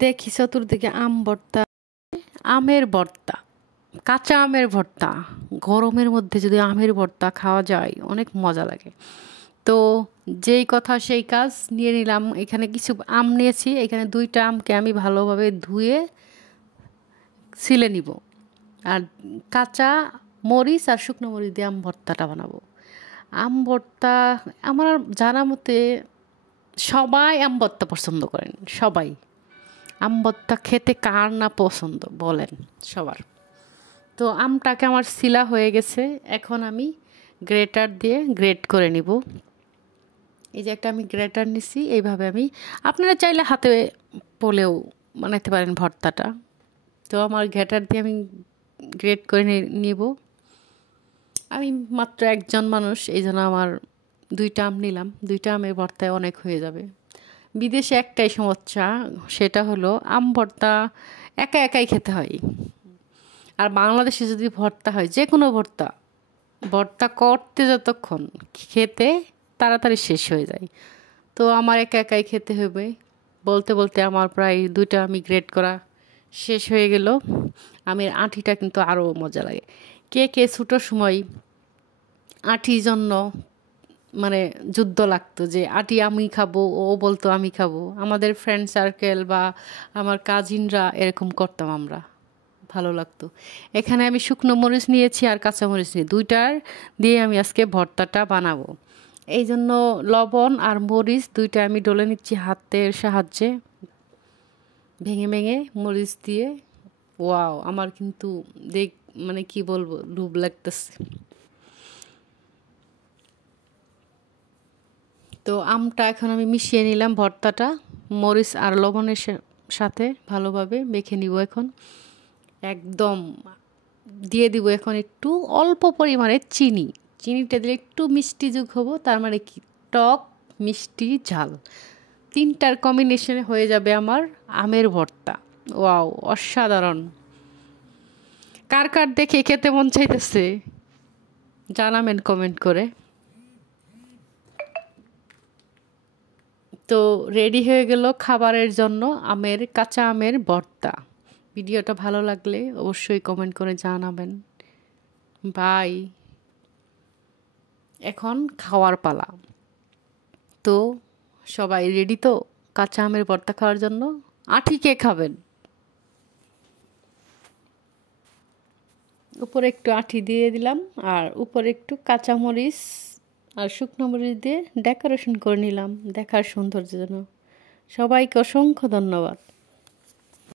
দেখি চতুর্দিকে আম ভর্তা, আমের ভর্তা, কাঁচা আমের ভর্তা। গরমের মধ্যে যদি আমের ভর্তা খাওয়া যায় অনেক মজা লাগে। তো যেই কথা সেই কাজ, নিয়ে নিলাম। এখানে কিছু আম নিয়েছি, এখানে 2টা আমকে আমি ভালোভাবে ধুয়ে ছিলে নিব। আর কাঁচা মরিচ আর শুকনো মরিচ দিয়ে আম ভর্তাটা বানাবো। আম ভর্তা আমার জানা মতে সবাই আম ভর্তা পছন্দ করেন, সবাই। আম ভর্তা খেতে কার না পছন্দ বলেন, সবার। তো আমটাকে আমার সিলা হয়ে গেছে, এখন আমি গ্রেটার দিয়ে গ্রেট করে নিব। এই যে একটা আমি গ্রেটার নিছি, এইভাবে আপনারা চাইলে হাতে পোলেও বানাইতে পারেন ভর্তাটা। তো আমার গ্রেটার দিয়ে আমি গ্রেট করে নিব। আমি মাত্র একজন মানুষ, এই জন্য আমার 2টা আম নিলাম। 2টা আমের ভর্তায় অনেক হয়ে যাবে। বিদেশে একটাই সমস্যা, সেটা হলো আম ভর্তা একা একাই খেতে হয়। আর বাংলাদেশে যদি ভর্তা হয়, যে কোনো ভর্তা, ভর্তা করতে যতক্ষণ, খেতে তাড়াতাড়ি শেষ হয়ে যায়। তো আমার একা একাই খেতে হবে। বলতে বলতে আমার প্রায় 2টা আমি গ্রেট করা শেষ হয়ে গেল। আমের আঁটিটা কিন্তু আরও মজা লাগে। কে কে ছোটোর সময় আঁটির জন্য মানে যুদ্ধ লাগতো, যে আঁটি আমি খাবো, ও বলতো আমি খাবো। আমাদের ফ্রেন্ড সার্কেল বা আমার কাজিনরা এরকম করতাম আমরা, ভালো লাগতো। এখানে আমি শুকনো মরিচ নিয়েছি আর কাঁচা মরিচ নিয়ে 2টার দিয়ে আমি আজকে ভর্তাটা বানাবো। এই জন্য লবণ আর মরিচ 2টা আমি ডলে নিচ্ছি হাতের সাহায্যে, ভেঙে ভেঙে মরিচ দিয়ে। ওয়াও, আমার কিন্তু মানে কি বলবো, লোভ লাগতেছে। তো আমটা এখন আমি মিশিয়ে নিলাম, ভর্তাটা মরিচ আর লবণের সাথে ভালোভাবে মেখে নিব। এখন একদম দিয়ে দিব এখন একটু অল্প পরিমাণে চিনি। চিনিটা দিলে একটু মিষ্টি যোগ হবো, তার মানে কি, টক মিষ্টি ঝাল 3টার কম্বিনেশনে হয়ে যাবে আমার আমের ভর্তা। ওয়াও, অসাধারণ। কার কার দেখে খেতে মন চাইতেছে জানাবেন কমেন্ট করে। তো রেডি হয়ে গেল খাবারের জন্য কাঁচা আমের ভর্তা। ভিডিওটা ভালো লাগলে অবশ্যই কমেন্ট করে জানাবেন। বাই। এখন খাওয়ার পালা। তো সবাই রেডি তো কাঁচা আমের ভর্তা খাওয়ার জন্য? আঁটি কে খাবেন? উপরে একটু আঁটি দিয়ে দিলাম, আর উপরে একটু কাঁচামরিচ আর শুকনো মরিচ দিয়ে ডেকোরেশন করে নিলাম দেখার সৌন্দর্যের জন্য। সবাইকে অসংখ্য ধন্যবাদ।